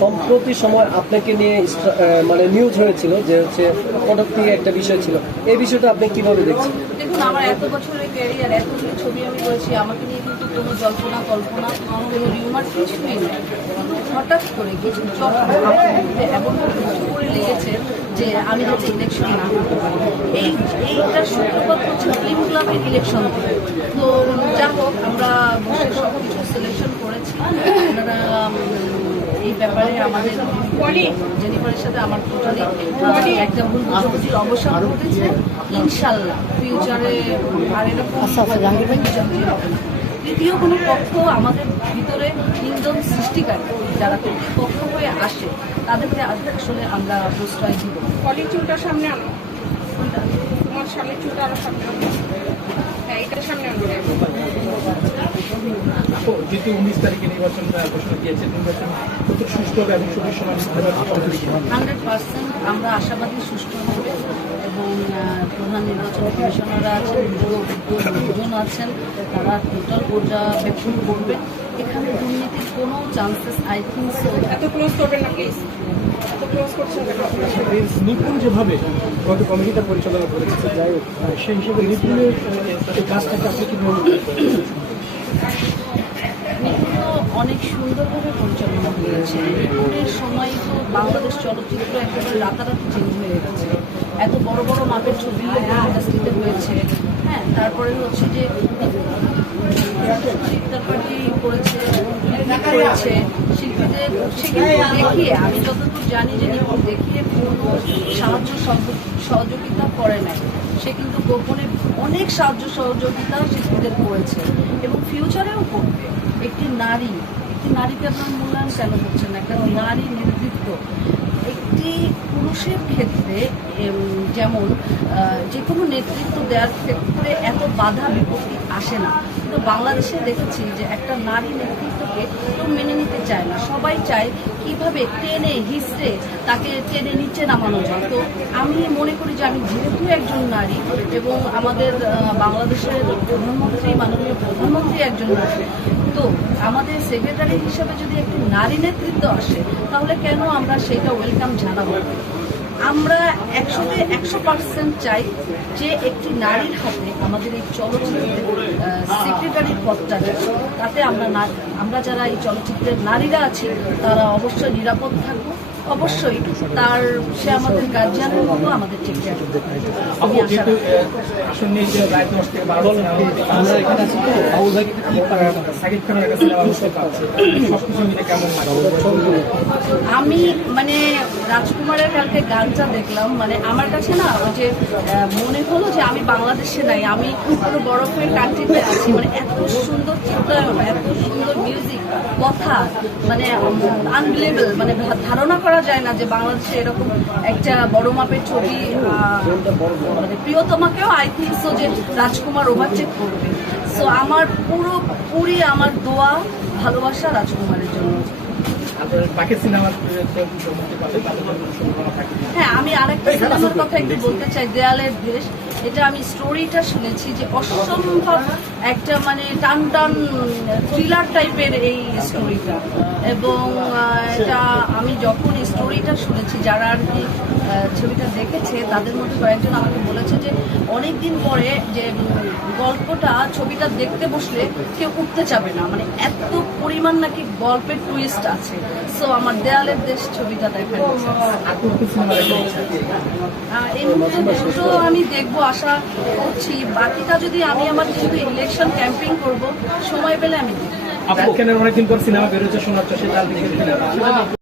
সম্প্রতি সময় আপনাকে নিয়ে মানে নিউজ হয়েছিল যে হচ্ছে কটক থেকে একটা বিষয় ছিল। এই বিষয়টা আপনি কীভাবে দেখছেন? দেখুন, আমার এত বছরের ক্যারিয়ার এতগুলো ছবি আমি করেছি আমাকে নিয়ে কিন্তু কোনো জল্পনা, কল্পনা কোনো রিউমার কিছুই নেই। হঠাৎ করে কিছু চট এমন কিছু করে লেগেছে যে আমি যাতে ইলেকশন না করতে পারি। এই এইটার সূত্রপাত হচ্ছে ফিল্ম ক্লাবের ইলেকশন তো যা হোক আমরা সব কিছু সিলেকশন করেছি। ওনারা এই ব্যাপারে আমাদের জেনিফারের সাথে আমার টোটালি একটা ভুল বুঝাবুঝির অবসান ঘটেছে। ইনশাল্লাহ ফিউচারে আর এরকম বুঝাবুঝি তৃতীয় কোনো পক্ষ আমাদের ভিতরে ইন্ধন সৃষ্টিকারী যারা পক্ষ হয়ে আসে তাদেরকে আসলে আমরা প্রশ্রয় দিব। কলির চুলটা সামনে আনো। তোমার শালের চুলটা আরও সামনে আনো। হ্যাঁ এটা সামনে আনো। উনিশ তারিখে নির্বাচন আহ, ঘোষণা দিয়েছেন নির্বাচন সুষ্ঠু হবে এবং সঠিক সময় হান্ড্রেড পার্সেন্ট আমরা আশাবাদী সুষ্ঠু হবে এবং প্রধান নির্বাচন কমিশনাররা আছেন আছেন তারা টোটাল পর্যবেক্ষণ করবে। এখানে দুর্নীতির কোনো চান্সেস আই থিঙ্ক সো এত ক্লোজ করবেন না প্লিজ এত ক্লোজ করছেন কেন নিপুণ যেভাবে গত কমিটিটা পরিচালনা করেছে যাই হোক আহ, সেই হিসেবে নিপুণের কাজটাকে আপনি কীভাবে নিপুণ অনেক সুন্দরভাবে পরিচালনা হয়েছে নিপুণের সময় তো বাংলাদেশ চলচ্চিত্র একেবারে রাতারাতি চেঞ্জ হয়ে গেছে। এত বড় বড় মাপের ছবি ইন্ডাস্ট্রিতে হয়েছে। হ্যাঁ তারপরে হচ্ছে যে আমি যতদূর জানি যে দেখিয়ে সাহায্য সহযোগিতা করে নাই। সে কিন্তু গোপনে অনেক সাহায্য শিল্পীদের করেছে এবং ফিউচারেও করবে। একটি নারী, একটি নারীকে আপনার মূল্যায়ন কেন না? একটা নারী নেতৃত্ব একটি পুরুষের ক্ষেত্রে যেমন যে কোনো নেতৃত্ব দেওয়ার ক্ষেত্রে এত বাধা বিপত্তি আসে না। কিন্তু বাংলাদেশে দেখেছি যে একটা নারী নেতৃত্বকে মেনে চায় না সবাই চায় কীভাবে টেনে হিসড়ে তাকে টেনে নিচে নামানো যায় তো আমি মনে করি যে আমি যেহেতু একজন নারী এবং আমাদের বাংলাদেশের প্রধানমন্ত্রী, মাননীয় প্রধানমন্ত্রী একজন নারী, তো আমাদের সেক্রেটারি হিসাবে যদি একটি নারী নেতৃত্ব আসে, তাহলে কেন আমরা সেটা ওয়েলকাম জানাব? আমরা একশোতে একশো পার্সেন্ট চাই যে একটি নারীর হাতে আমাদের এই চলচ্চিত্রের সেক্রেটারির পদটা। তাতে আমরা আমরা যারা এই চলচ্চিত্রের নারীরা আছি, তারা অবশ্যই নিরাপদ থাকব অবশ্যই তার সে আমাদের গার্জিয়ানের মতো আমাদের ঠিক রাখবে আমি আশা যেহেতু রাখি। আহ, আসন্ন এই যে রায় দশ থেকে বারো আমরা এখানে আছি তো আবু ভাই কি আহ, সাকিব খানের একটা সিনেমা বুঝতে পারছে সবকিছু মিলে কেমন লাগে? আমি মানে রাজকুমারের কালকে গানটা দেখলাম মানে আমার কাছে না ওই যে মনে হলো যে আমি বাংলাদেশে নাই আমি কোনো বরফের কান্ট্রিতে আছি মানে এত সুন্দর চিত্রায়ন এত সুন্দর কথা মানে আনবিলেবল মানে ধারণা করা যায় না যে বাংলাদেশে এরকম একটা বড় মাপের ছবি মানে প্রিয়তমাকেও আই থিঙ্ক সো যে রাজকুমার ওভারটেক করবে। সো আমার পুরো পুরি আমার দোয়া ভালোবাসা রাজকুমারের জন্য। হ্যাঁ আমি আরেকটা সিনেমার কথা একটু বলতে চাই দেয়ালের দেশ। এটা আমি স্টোরিটা শুনেছি যে অসম্ভব একটা মানে টান টান থ্রিলার টাইপের এই স্টোরিটা এবং এটা আমি যখন স্টোরিটা শুনেছি, যারা আর কি ছবিটা দেখেছে, তাদের মধ্যে কয়েকজন আমাকে বলেছে যে অনেক দিন পরে যে গল্পটা, ছবিটা দেখতে বসলে কেউ উঠতে চাবে না। মানে এত পরিমাণ নাকি গল্পের টুইস্ট আছে। সো আমার দেয়ালের দেশ ছবিটা দেখা এই আমি দেখব, আশা করছি। বাকিটা যদি আমি আমার যেহেতু ইলেকশন ক্যাম্পিং করব, সময় পেলে আমি দেখব। অনেকদিন পর সিনেমা বেরোচ্ছে তার দিকে